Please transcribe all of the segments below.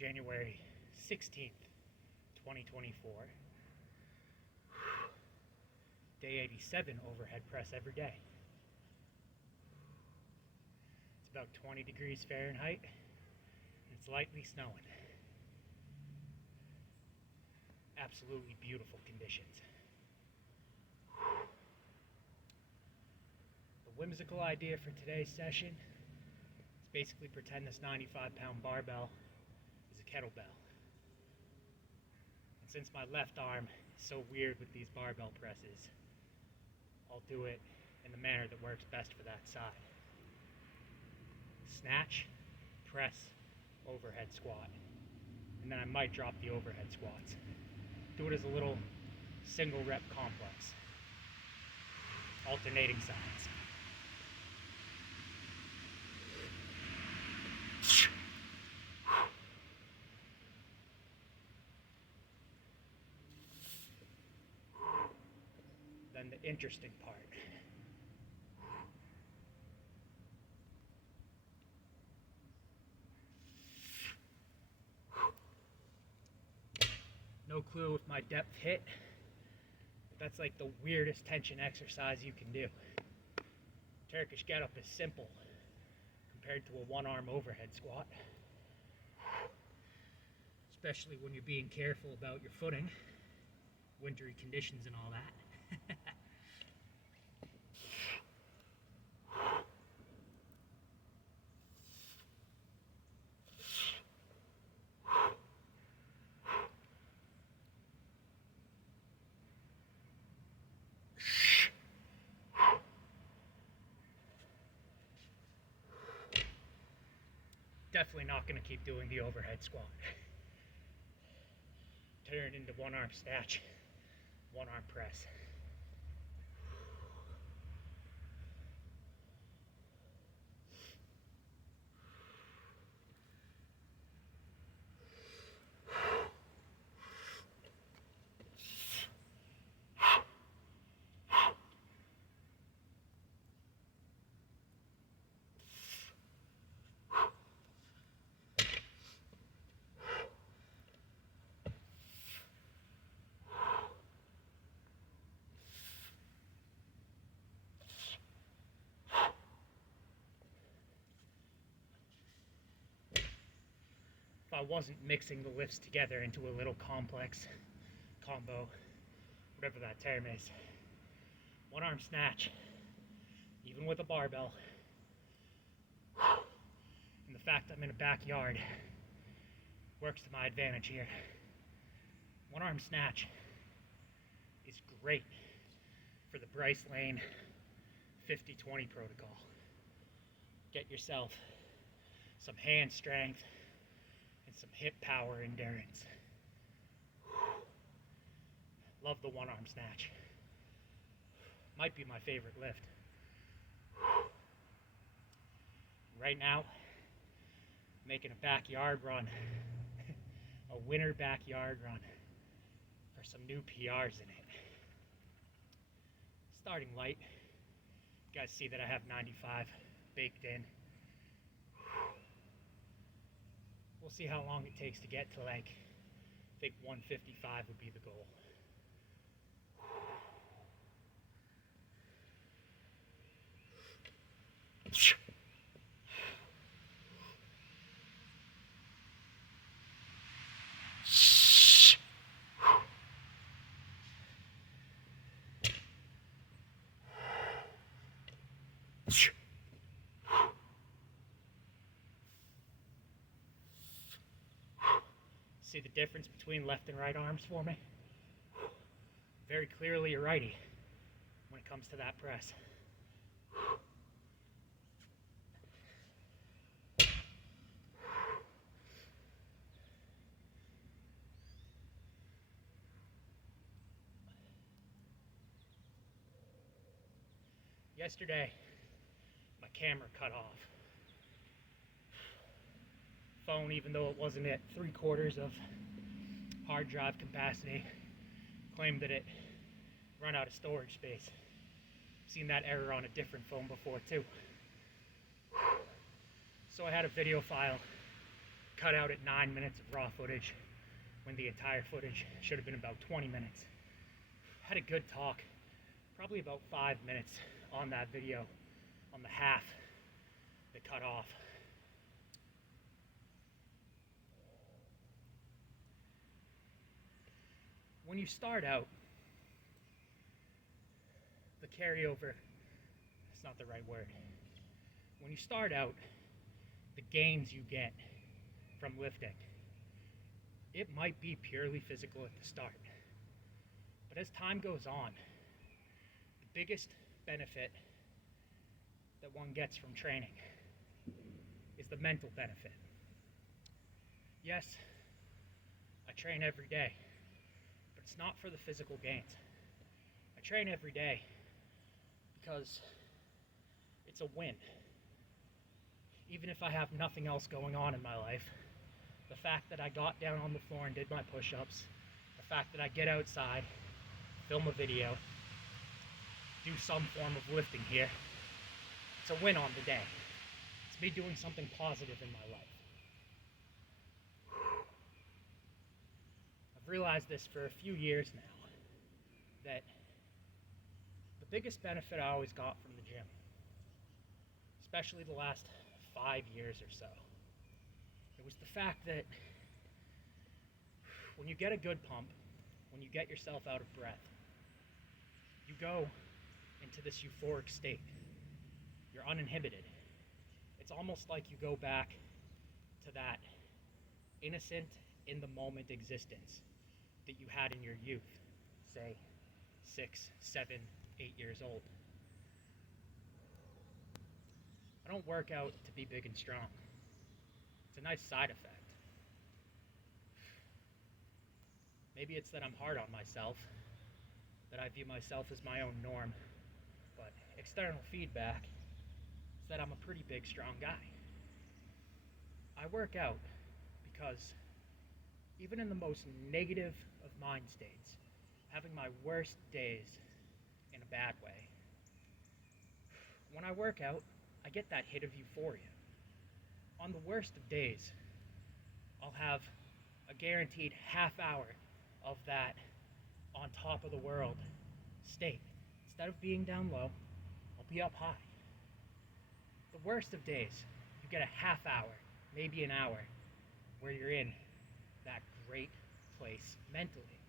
January 16th, 2024. Day 87 overhead press every day. It's about 20 degrees Fahrenheit. And it's lightly snowing. Absolutely beautiful conditions. The whimsical idea for today's session is basically pretend this 95-pound barbell is a kettlebell. And since my left arm is so weird with these barbell presses, I'll do it in the manner that works best for that side. Snatch, press, overhead squat. And then I might drop the overhead squats. Do it as a little single rep complex. Alternating sides. Then the interesting part. No clue if my depth hit, but that's like the weirdest tension exercise you can do. Turkish get-up is simple compared to a one-arm overhead squat, especially when you're being careful about your footing, wintry conditions and all that. Definitely not going to keep doing the overhead squat. Turn into one-arm snatch, one-arm press. If I wasn't mixing the lifts together into a little complex combo, whatever that term is, one-arm snatch, even with a barbell, and the fact I'm in a backyard works to my advantage here. One-arm snatch is great for the Bryce Lane 50-20 protocol. Get yourself some hand strength and some hip power endurance. Love the one-arm snatch. Might be my favorite lift. Right now, making a backyard run, a winter backyard run for some new PRs in it. Starting light. You guys see that I have 95 baked in. We'll see how long it takes to get to, like, I think 155 would be the goal. See the difference between left and right arms for me? Very clearly a righty when it comes to that press. Yesterday, my camera cut off. Phone, even though it wasn't at 3/4 of hard drive capacity, claimed that it run out of storage space. Seen that error on a different phone before too. So I had a video file cut out at 9 minutes of raw footage when the entire footage should have been about 20 minutes. Had a good talk, probably about 5 minutes on that video, on the half that cut off. When you start out, the carryover, it's not the right word. When you start out, the gains you get from lifting, it might be purely physical at the start. But as time goes on, the biggest benefit that one gets from training is the mental benefit. Yes, I train every day, but it's not for the physical gains. I train every day because it's a win. Even if I have nothing else going on in my life, the fact that I got down on the floor and did my push-ups, the fact that I get outside, film a video, do some form of lifting here, it's a win on the day. It's me doing something positive in my life. I've realized this for a few years now, that the biggest benefit I always got from the gym, especially the last 5 years or so, it was the fact that when you get a good pump, when you get yourself out of breath, you go into this euphoric state. You're uninhibited. It's almost like you go back to that innocent, in the moment existence that you had in your youth, say 6, 7, 8 years old. I don't work out to be big and strong. It's a nice side effect. Maybe it's that I'm hard on myself, that I view myself as my own norm, but external feedback is that I'm a pretty big, strong guy. I work out because even in the most negative of mind states, having my worst days in a bad way, when I work out, I get that hit of euphoria. On the worst of days, I'll have a guaranteed half hour of that on top of the world state. Instead of being down low, I'll be up high. The worst of days, you get a half hour, maybe an hour, where you're in that great place mentally.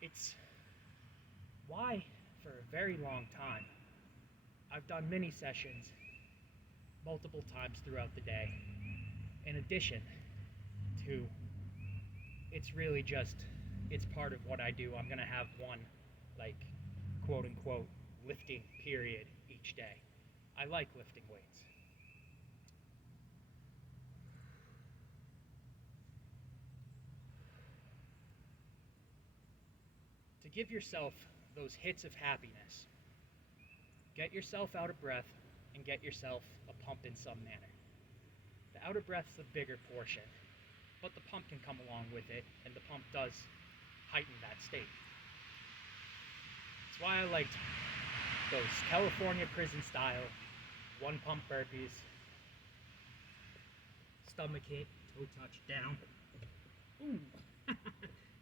It's why, for a very long time, I've done mini sessions multiple times throughout the day, in addition to, it's really just, it's part of what I do. I'm gonna have one, like, quote unquote, lifting period each day. I like lifting weights. To give yourself those hits of happiness, get yourself out of breath and get yourself a pump in some manner. The out of breath's the bigger portion, but the pump can come along with it, and the pump does heighten that state. That's why I liked those California prison style one pump burpees, stomach hit, toe touch down. Ooh,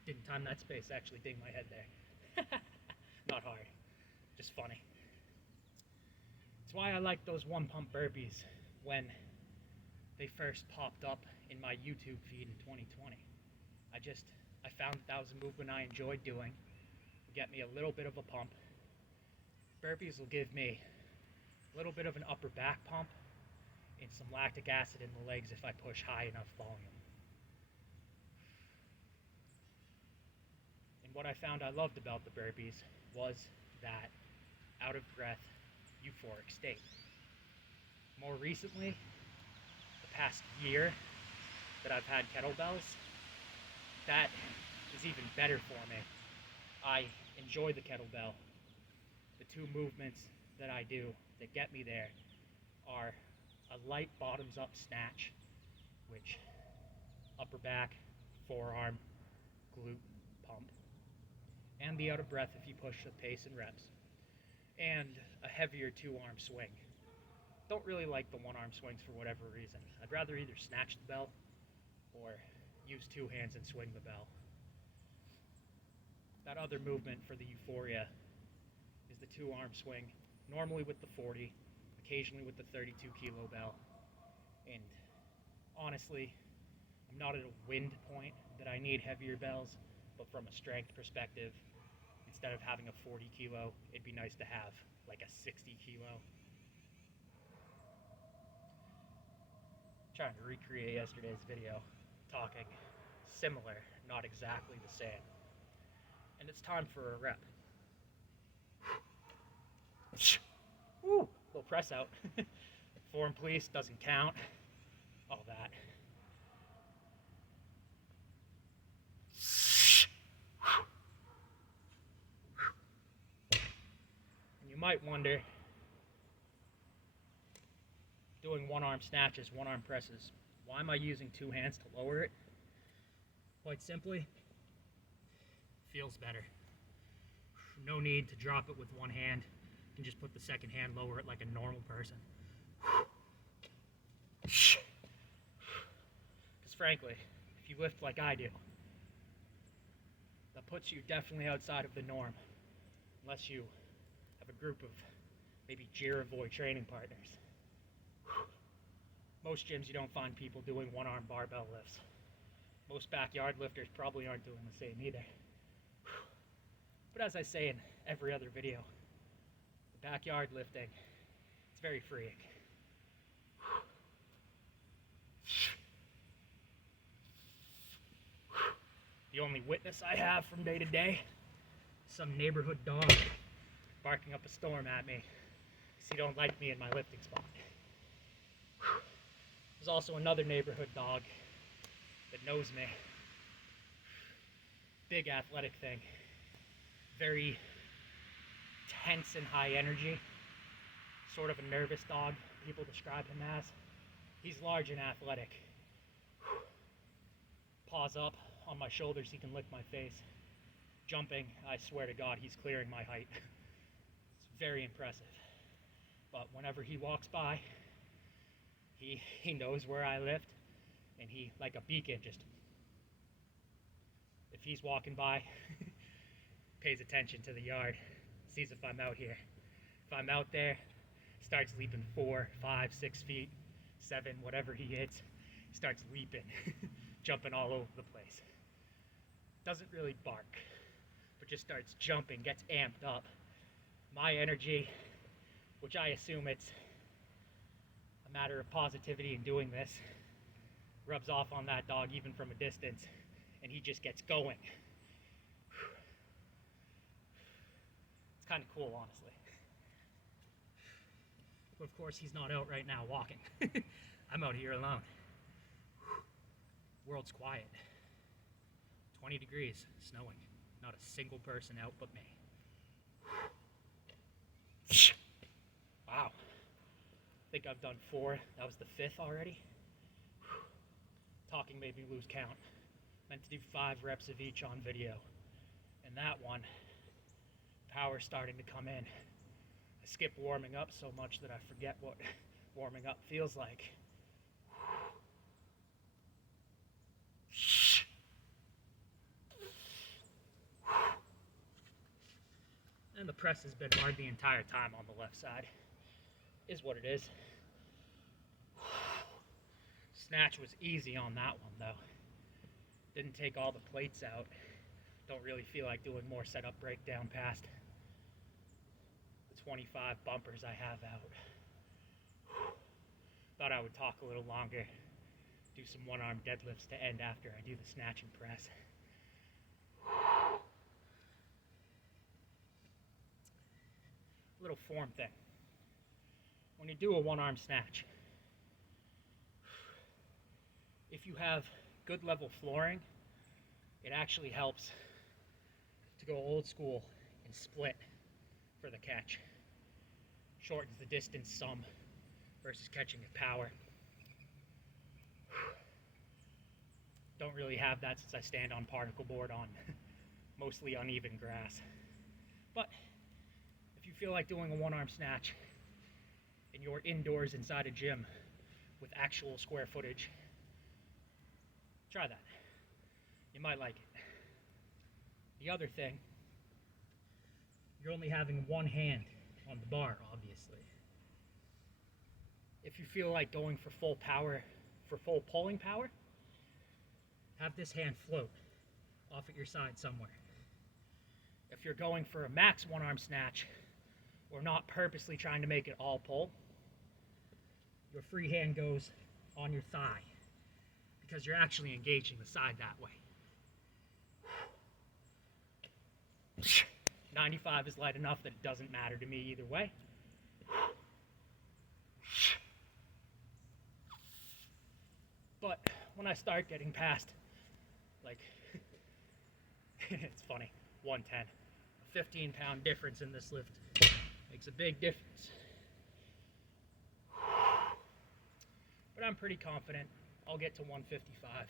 didn't time that space, actually ding my head there. Not hard, just funny. That's why I like those one pump burpees when they first popped up in my YouTube feed in 2020. I found that was a movement I enjoyed doing. It would get me a little bit of a pump. Burpees will give me a little bit of an upper back pump and some lactic acid in the legs if I push high enough volume. And what I found I loved about the burpees was that out of breath, euphoric state. More recently, the past year that I've had kettlebells, that is even better for me. I enjoy the kettlebell. The two movements that I do that get me there are a light bottoms up snatch, which upper back, forearm, glute pump, and the out of breath if you push the pace and reps, and a heavier 2-arm swing. don't really like the one-arm swings for whatever reason. I'd rather either snatch the bell or use two hands and swing the bell. That other movement for the Euphoria is the two-arm swing, normally with the 40, occasionally with the 32 kilo bell. And honestly, I'm not at a wind point that I need heavier bells, but from a strength perspective, instead of having a 40 kilo, it'd be nice to have like a 60 kilo. Trying to recreate yesterday's video, talking similar, not exactly the same. And it's time for a rep. Woo, little press out. Form police doesn't count. All that. And you might wonder, doing one-arm snatches, one-arm presses, why am I using two hands to lower it? Quite simply, feels better. No need to drop it with one hand. You can just put the second hand, lower it like a normal person. Because frankly, if you lift like I do, that puts you definitely outside of the norm, unless you have a group of maybe Giravoy training partners. Most gyms you don't find people doing one-arm barbell lifts. Most backyard lifters probably aren't doing the same either. But as I say in every other video, the backyard lifting, it's very freeing. The only witness I have from day to day, some neighborhood dog barking up a storm at me because he don't like me in my lifting spot. There's also another neighborhood dog that knows me. Big athletic thing. Very tense and high energy. Sort of a nervous dog, people describe him as. He's large and athletic. Paws up on my shoulders, he can lick my face. Jumping, I swear to God, he's clearing my height. It's very impressive. But whenever he walks by, he knows where I lift, and he, like a beacon, just, if he's walking by, pays attention to the yard, sees if I'm out here. If I'm out there, starts leaping 4, 5, 6 feet, 7, whatever he hits, starts leaping, jumping all over the place. Doesn't really bark, but just starts jumping, gets amped up. My energy, which I assume it's a matter of positivity in doing this, rubs off on that dog even from a distance, and he just gets going. It's kind of cool, honestly. But of course, he's not out right now walking. I'm out here alone. World's quiet. 20 degrees, snowing. Not a single person out but me. Wow. I think I've done 4. That was the 5th already. Talking made me lose count. Meant to do 5 reps of each on video. And that one, power's starting to come in. I skip warming up so much that I forget what warming up feels like. And the press has been hard the entire time on the left side. Is what it is. Snatch was easy on that one though. Didn't take all the plates out. Don't really feel like doing more setup breakdown past the 25 bumpers I have out. Thought I would talk a little longer. Do some one-arm deadlifts to end after I do the snatch and press. Little form thing. When you do a one-arm snatch, if you have good level flooring, it actually helps to go old school and split for the catch. Shortens the distance some versus catching with power. Don't really have that since I stand on particle board on mostly uneven grass. But if you feel like doing a one-arm snatch, and you're indoors inside a gym with actual square footage, try that. You might like it. The other thing, you're only having one hand on the bar, obviously. If you feel like going for full power, for full pulling power, have this hand float off at your side somewhere. If you're going for a max one-arm snatch, or not purposely trying to make it all pull, your free hand goes on your thigh, because you're actually engaging the side that way. 95 is light enough that it doesn't matter to me either way. But when I start getting past, like, it's funny, 110, a 15-pound difference in this lift makes a big difference. But I'm pretty confident I'll get to 155,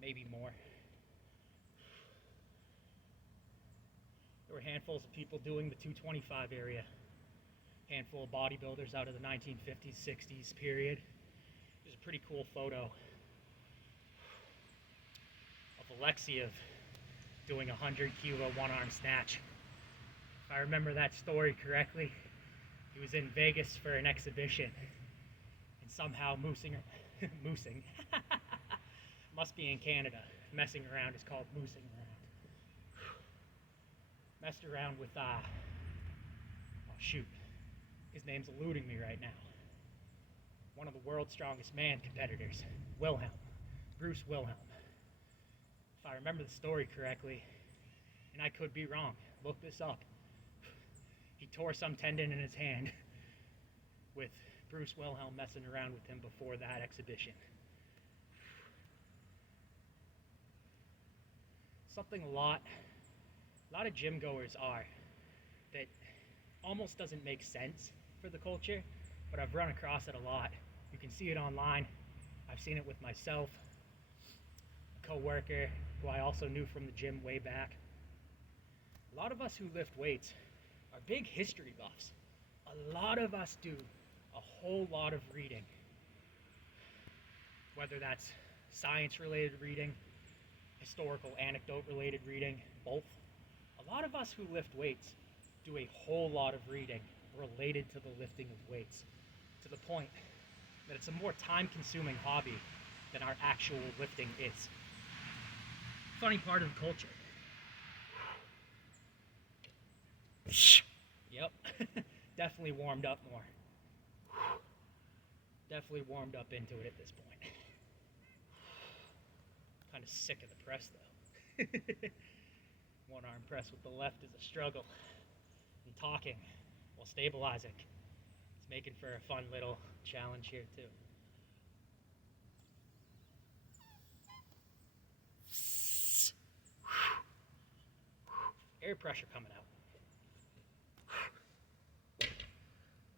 maybe more. There were handfuls of people doing the 225 area. Handful of bodybuilders out of the 1950s, 60s period. There's a pretty cool photo of Alexiev doing a 100-kilo one-arm snatch. If I remember that story correctly, he was in Vegas for an exhibition and somehow moosing, must be in Canada. Messing around is called moosing around. Messed around with, oh shoot, his name's eluding me right now. One of the world's strongest man competitors, Bruce Wilhelm. If I remember the story correctly, and I could be wrong, look this up. He tore some tendon in his hand with Bruce Wilhelm messing around with him before that exhibition. Something a lot of gym goers are that almost doesn't make sense for the culture, but I've run across it a lot. You can see it online. I've seen it with myself, a co-worker who I also knew from the gym way back. A lot of us who lift weights are big history buffs. A lot of us do a whole lot of reading, whether that's science-related reading, historical anecdote-related reading, both. A lot of us who lift weights do a whole lot of reading related to the lifting of weights, to the point that it's a more time-consuming hobby than our actual lifting is. Funny part of the culture. Yep, definitely warmed up more. Definitely warmed up into it at this point. Kind of sick of the press though. One arm press with the left is a struggle. And talking while stabilizing. It's making for a fun little challenge here too. Air pressure coming out.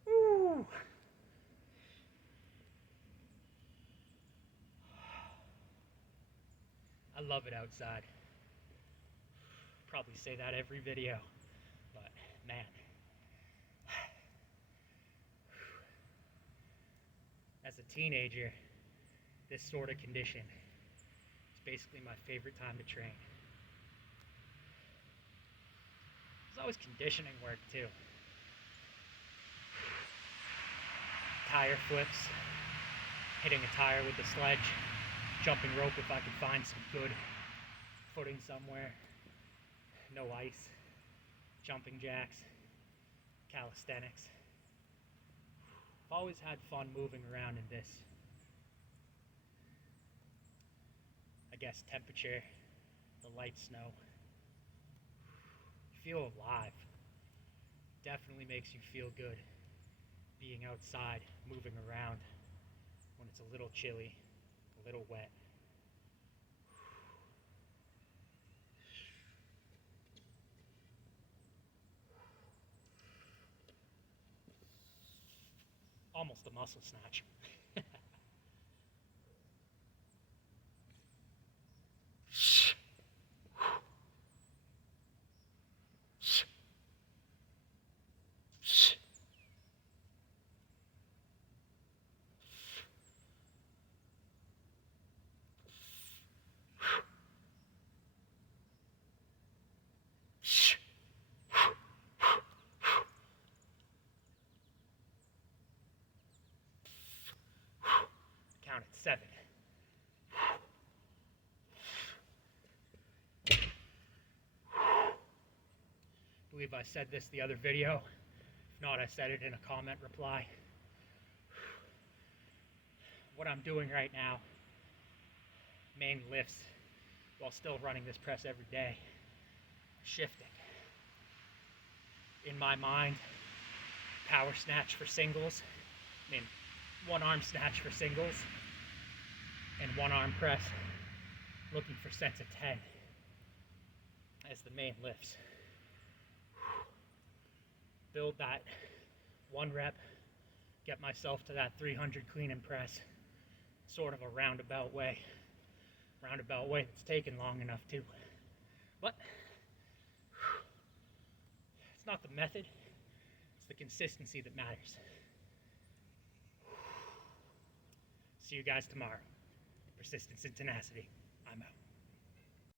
Woo. I love it outside. Probably say that every video, but man. As a teenager, this sort of condition is basically my favorite time to train. There's always conditioning work too. Tire flips, hitting a tire with a sledge, jumping rope if I could find some good footing somewhere. No ice, jumping jacks, calisthenics. I've always had fun moving around in this. I guess temperature, the light snow. You feel alive. Definitely makes you feel good being outside, moving around when it's a little chilly, a little wet. Almost a muscle snatch. 7. I believe I said this the other video. If not, I said it in a comment reply. What I'm doing right now, main lifts, while still running this press every day, shifting. In my mind, power snatch for singles, one arm snatch for singles, and one arm press, looking for sets of 10 as the main lifts. Build that 1 rep, get myself to that 300 clean and press, sort of a roundabout way that's taken long enough too. But it's not the method, it's the consistency that matters. See you guys tomorrow. Persistence and tenacity. I'm out.